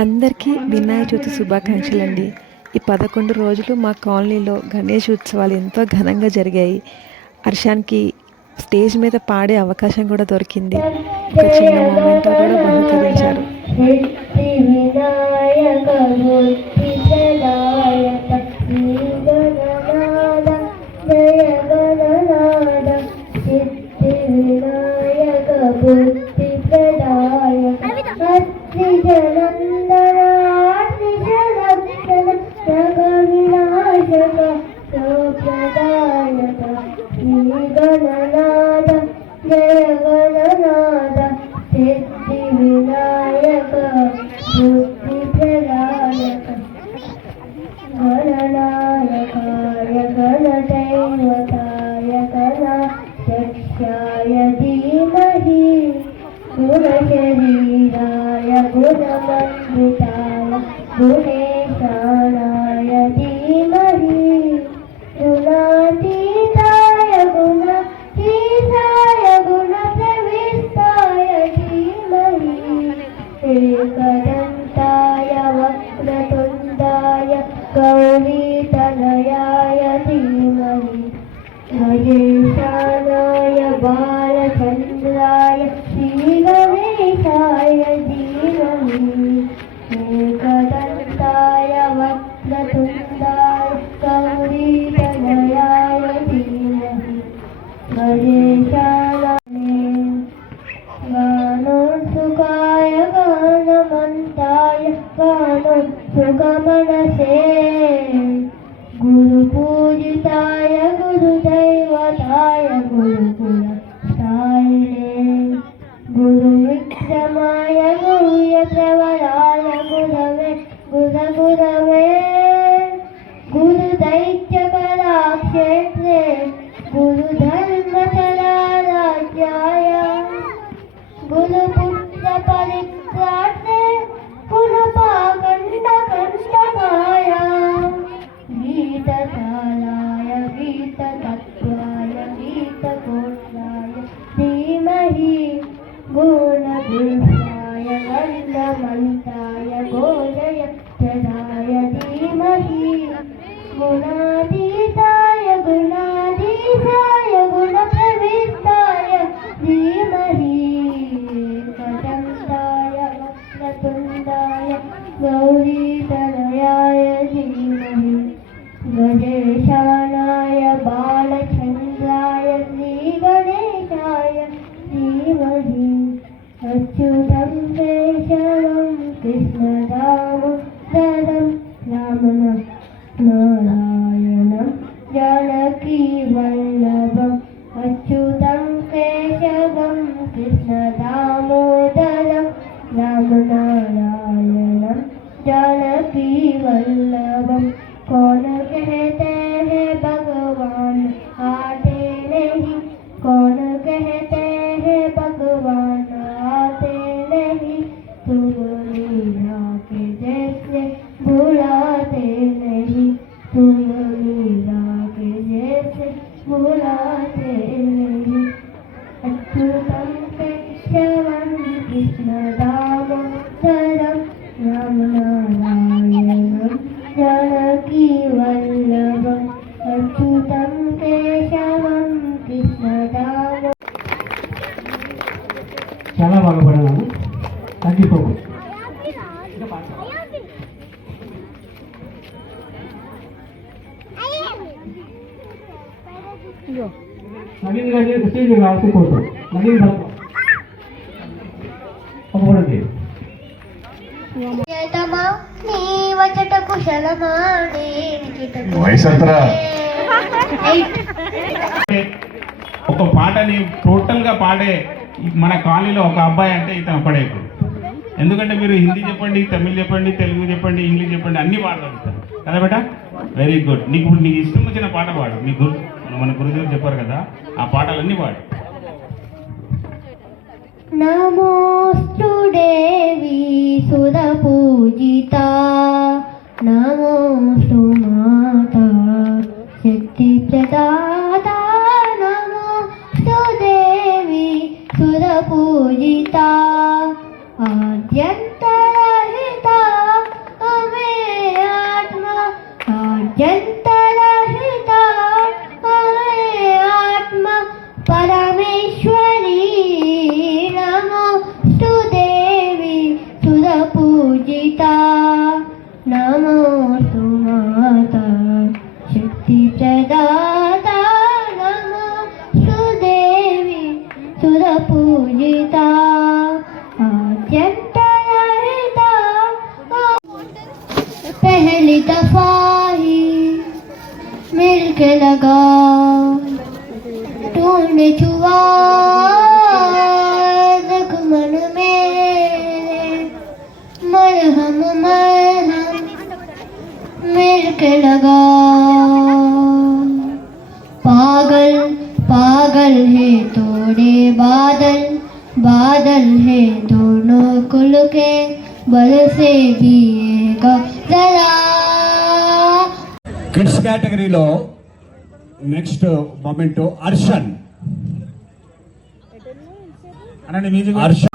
అందరికీ వినాయక చవితి శుభాకాంక్షలు అండి. ఈ 11 రోజులు మా కాలనీలో గణేష్ ఉత్సవాలు ఎంతో ఘనంగా జరిగాయి. హర్షానికి స్టేజ్ మీద పాడే అవకాశం కూడా దొరికింది. ఒక చిన్న మొమెంటో కూడా బహుకరించారు. చాలా బాగా పడేవాను. తగ్గిపోకు. నవీన్ గారి స్టేజ్ రాసుకోవచ్చు. నవీన్ ఒప్పుకోండి. ఒక పాటని టోటల్గా పాడే మన కాలనీలో ఒక అబ్బాయి అంటే ఇతను అప్పుడే. ఎందుకంటే మీరు హిందీ చెప్పండి, తమిళ్ చెప్పండి, తెలుగు చెప్పండి, ఇంగ్లీష్ చెప్పండి, అన్ని పాడగలుగుతారు కదా బేటా. Very good. నీకు ఇష్టం వచ్చిన పాట పాడు. మీ మన గురుదేవులు చెప్పారు కదా, ఆ పాటలన్నీ పాడు. నమోస్తు దేవి సుర పూజిత, నమోస్తు మాతా శక్తి ప్రదాత, నమోస్తు దేవి సుర పూజిత, ఆద్యంతరహిత दफा ही मिलके लगा तूने छुआ जख्मन में मरहम मरहम मिलके लगा पागल पागल है तोड़े बादल बादल है दोनों कुल के बल से दिएगा जरा కిడ్స్ కేటగిరీలో నెక్స్ట్ మొమెంట్ అర్షన్ అనండి మ్యూజిక్ అర్షన్